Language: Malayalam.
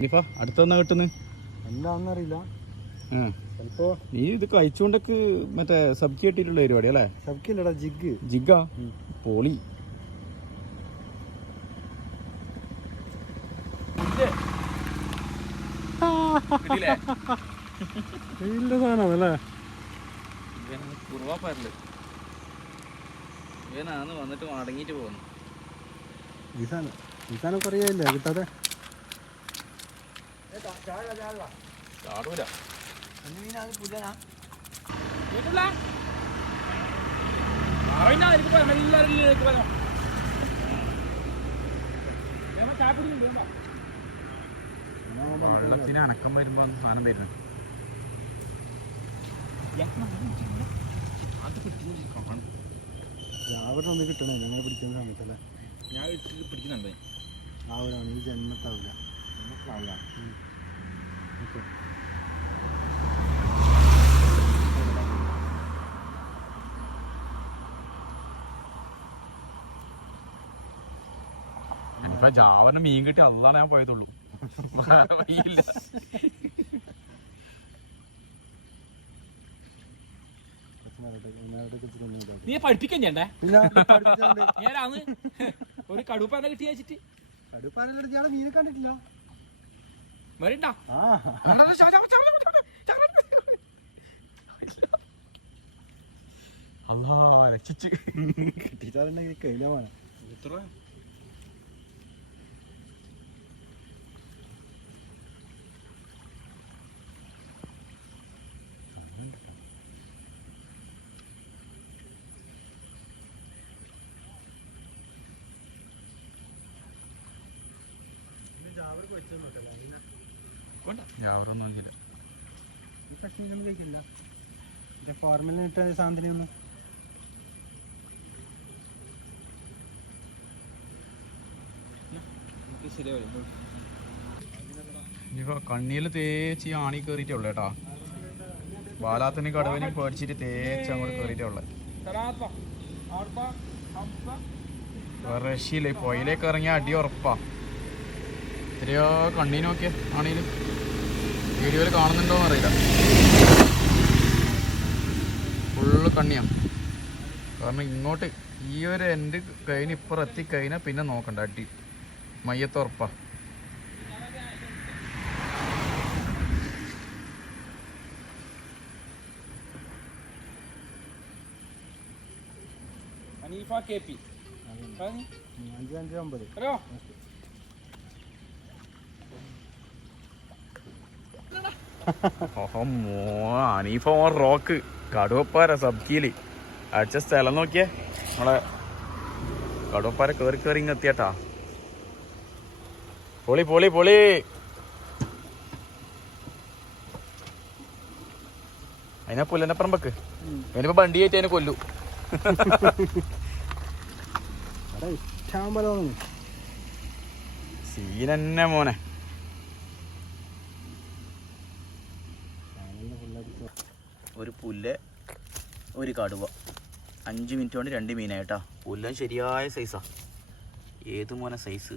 ഇനിയിപ്പോ അടുത്തെന്നാ കിട്ടുന്നത് എന്താണെന്നറിയില്ല. ചിലപ്പോ നീ ഇത് കഴിച്ചുകൊണ്ടൊക്കെ മറ്റേ സബ്ക്കി കിട്ടിയിട്ടുള്ള പരിപാടി അല്ലേ? സബ്ക്കില്ലടാ, ജിഗാ പോളി. ഇല്ല സാധനമല്ലേ ഇവനാന്ന് വന്നിട്ട് മടങ്ങിട്ട് പോകുന്നു. ഈ സാധനം കുറയല്ലേ കിട്ടാതെ. ചാടൂല. വെള്ളത്തിന് അനക്കം വരുമ്പോ സാധനം വരുന്നു. രാവിലെ ഒന്ന് കിട്ടണേ ഞങ്ങൾ പിടിക്കുന്ന സമയത്തല്ലേ? ഞാൻ പിടിക്കുന്നുണ്ട്. ആവലാണ് ഈ ജന്മത്താവില്ല. ഓക്കെ. ജാവന് മീൻ കിട്ടി അതാണ് ഞാൻ പോയതുള്ളൂ. വഴിയില്ല. നീ പഠിപ്പിക്കാൻ ചെയ്യണ്ടേ? ഞാനാന്ന് ഒരു കടുപ്പാന കിട്ടി വെച്ചിട്ട് മീനെ കണ്ടിട്ടില്ല. അല്ലാ രക്ഷിച്ച് കിട്ടിച്ചാലുണ്ടെങ്കിൽ കയ്യിലാണ്. ഞാവറൊന്നും പ്രശ്നമൊന്നും കഴിക്കില്ല. ഫോർമലിന് ഇട്ട സാധനമൊന്നും ഇനിയിപ്പോ കണ്ണിയിൽ തേച്ച് ആണി കയറിയിട്ടുള്ളു കേട്ടാ. ബാലാത്തിനും കടവനും പേടിച്ചിട്ട് തേച്ച് അങ്ങോട്ട് കയറിയിട്ടുള്ളു. രക്ഷയില്ല. പുഴയിലേക്ക് ഇറങ്ങിയ അടി ഉറപ്പാ. എത്രയോ കണ്ണീന് നോക്കിയ ആണെങ്കിലും വീഡിയോയിൽ കാണുന്നുണ്ടോന്ന് അറിയില്ല. ഫുള്ള് കണ്ണിയാണ്. കാരണം ഇങ്ങോട്ട് ഈ ഒരു എൻ്റെ കൈന് ഇപ്പുറം എത്തിക്കഴിഞ്ഞാൽ പിന്നെ നോക്കണ്ട, അടി മയ്യത്തുറപ്പാ. അനീഫ റോക്ക് കടുവപ്പാര സബ്കിയില് അടിച്ച സ്ഥലം നോക്കിയേ. നമ്മളെ കടുവപ്പാര കേറി കേറി ഇങ്ങ് എത്തിയട്ടാ. പൊളി പൊളി പൊളി. അതിനെ പുല്ലന്റെ പറമ്പക്ക് ഇനിയിപ്പോ വണ്ടി കയറ്റി അതിനെ കൊല്ലു. സീനെന്നെ മോനെ. ഒരു പുല്ല് ഒരു കടുവ 5 മിനിറ്റ് കൊണ്ട് 2 മീനായിട്ടാ. പുല്ലൻ ശരിയായ സൈസാ. ഏത് മോനെ സൈസ്.